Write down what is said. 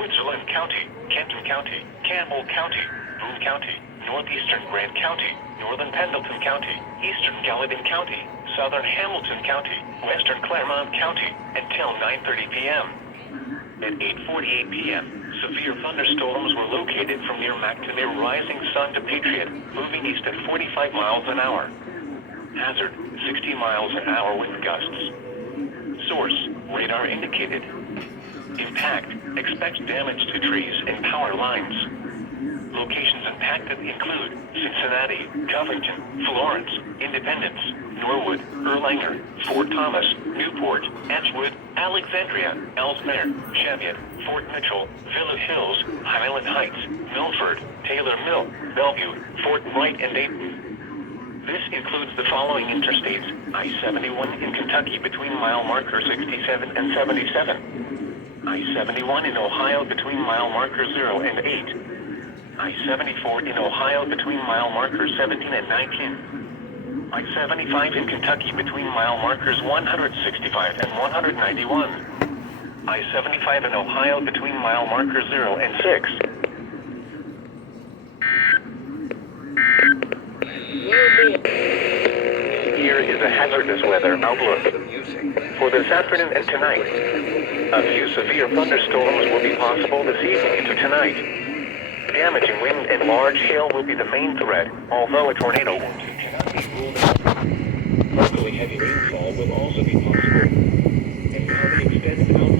Switzerland County, Kenton County, Campbell County, Boone County, northeastern Grant County, northern Pendleton County, eastern Gallatin County, southern Hamilton County, western Claremont County, until 9:30 p.m. At 8:48 p.m., severe thunderstorms were located from near Mac to near Rising Sun to Patriot, moving east at 45 miles an hour. Hazard, 60 miles an hour wind gusts. Source, radar indicated. Impact, expect damage to trees and power lines. Locations impacted include Cincinnati, Covington, Florence, Independence, Norwood, Erlanger, Fort Thomas, Newport, Edgewood, Alexandria, Ellesmere, Cheviot, Fort Mitchell, Village Hills, Highland Heights, Milford, Taylor Mill, Bellevue, Fort Wright, and Dayton. This includes the following interstates: I-71 in Kentucky between mile marker 67 and 77. I-71 in Ohio between mile marker 0 and 8. I-74 in Ohio between mile markers 17 and 19. I-75 in Kentucky between mile markers 165 and 191. I-75 in Ohio between mile markers 0 and 6. Here is a hazardous weather outlook. For this afternoon and tonight, a few severe thunderstorms will be possible this evening into tonight. Damaging wind and large hail will be the main threat, although a tornado warning cannot be ruled out. Locally heavy rainfall will also be possible. And now the extended outlook.